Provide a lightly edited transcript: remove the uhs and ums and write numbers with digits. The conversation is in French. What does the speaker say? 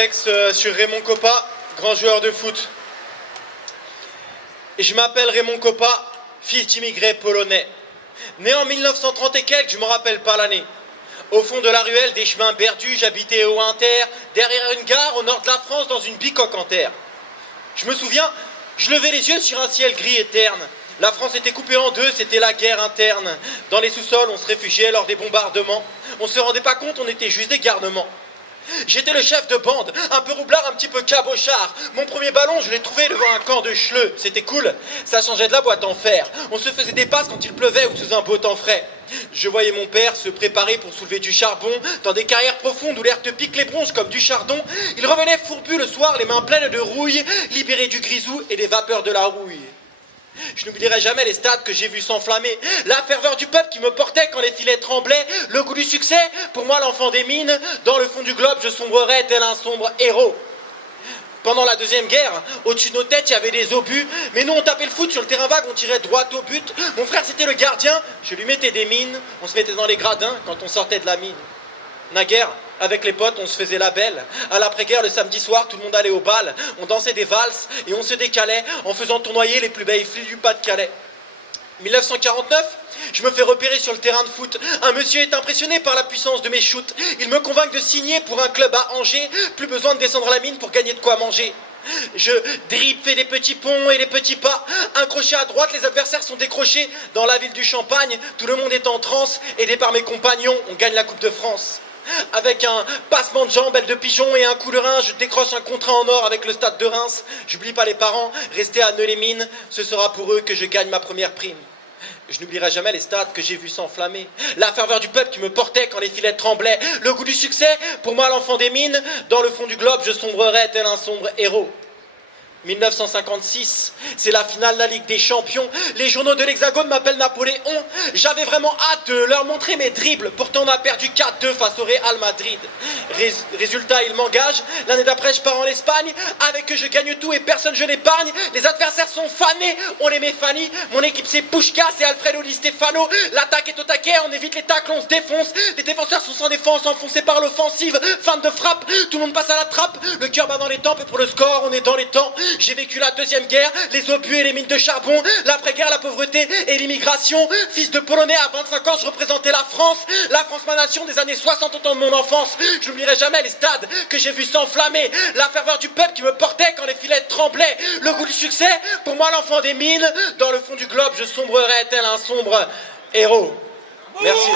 texte sur Raymond Kopa, grand joueur de foot. Et je m'appelle Raymond Kopa, fils d'immigrés polonais. Né en 1930 et quelques, je ne me rappelle pas l'année. Au fond de la ruelle, des chemins perdus, j'habitais au Inter, derrière une gare au nord de la France, dans une bicoque en terre. Je me souviens, je levais les yeux sur un ciel gris et terne. La France était coupée en deux, c'était la guerre interne. Dans les sous-sols, on se réfugiait lors des bombardements. On se rendait pas compte, on était juste des garnements. J'étais le chef de bande, un peu roublard, un petit peu cabochard. Mon premier ballon, je l'ai trouvé devant un camp de chleux. C'était cool, ça changeait de la boîte en fer. On se faisait des passes quand il pleuvait ou sous un beau temps frais. Je voyais mon père se préparer pour soulever du charbon dans des carrières profondes où l'air te pique les bronches comme du chardon. Il revenait fourbu le soir, les mains pleines de rouille, libéré du grisou et des vapeurs de la rouille. Je n'oublierai jamais les stades que j'ai vus s'enflammer, la ferveur du peuple qui me portait quand les filets tremblaient, le goût du succès, pour moi l'enfant des mines, dans le fond du globe je sombrerais tel un sombre héros. Pendant la deuxième guerre, au-dessus de nos têtes il y avait des obus, mais nous on tapait le foot sur le terrain vague, on tirait droit au but. Mon frère c'était le gardien, je lui mettais des mines, on se mettait dans les gradins quand on sortait de la mine. Naguère, avec les potes, on se faisait la belle. À l'après-guerre, le samedi soir, tout le monde allait au bal. On dansait des valses et on se décalait en faisant tournoyer les plus belles filles du Pas-de-Calais. 1949, je me fais repérer sur le terrain de foot. Un monsieur est impressionné par la puissance de mes shoots. Il me convainc de signer pour un club à Angers. Plus besoin de descendre la mine pour gagner de quoi manger. Je dribble, fais des petits ponts et des petits pas. Un crochet à droite, les adversaires sont décrochés. Dans la ville du Champagne, tout le monde est en transe. Aidé par mes compagnons, on gagne la Coupe de France. Avec un passement de jambes, aile de pigeon et un coup de rein, je décroche un contrat en or avec le stade de Reims. J'oublie pas les parents, restés à Neu-les-Mines, ce sera pour eux que je gagne ma première prime. Je n'oublierai jamais les stades que j'ai vus s'enflammer, la ferveur du peuple qui me portait quand les filets tremblaient, le goût du succès, pour moi l'enfant des mines, dans le fond du globe je sombrerais tel un sombre héros. 1956, c'est la finale de la Ligue des Champions. Les journaux de l'Hexagone m'appellent Napoléon. J'avais vraiment hâte de leur montrer mes dribbles. Pourtant on a perdu 4-2 face au Real Madrid. Résultat, ils m'engagent. L'année d'après, je pars en Espagne. Avec eux, je gagne tout et personne je l'épargne. Les adversaires sont fanés. On les met Fanny. Mon équipe, c'est Puskás et Alfredo Di Stefano. L'attaque est au taquet. On évite les tacles, on se défonce. Les défenseurs sont sans défense, enfoncés par l'offensive. Fin de frappe. Tout le monde passe à la trappe. Le cœur bat dans les tempes et pour le score, on est dans les temps. J'ai vécu la deuxième guerre, les obus et les mines de charbon, l'après-guerre, la pauvreté et l'immigration. Fils de Polonais, à 25 ans, je représentais la France, ma nation des années 60 au temps de mon enfance. Je n'oublierai jamais les stades que j'ai vus s'enflammer, la ferveur du peuple qui me portait quand les filets tremblaient, le goût du succès, pour moi l'enfant des mines, dans le fond du globe, je sombrerais tel un sombre héros. Merci.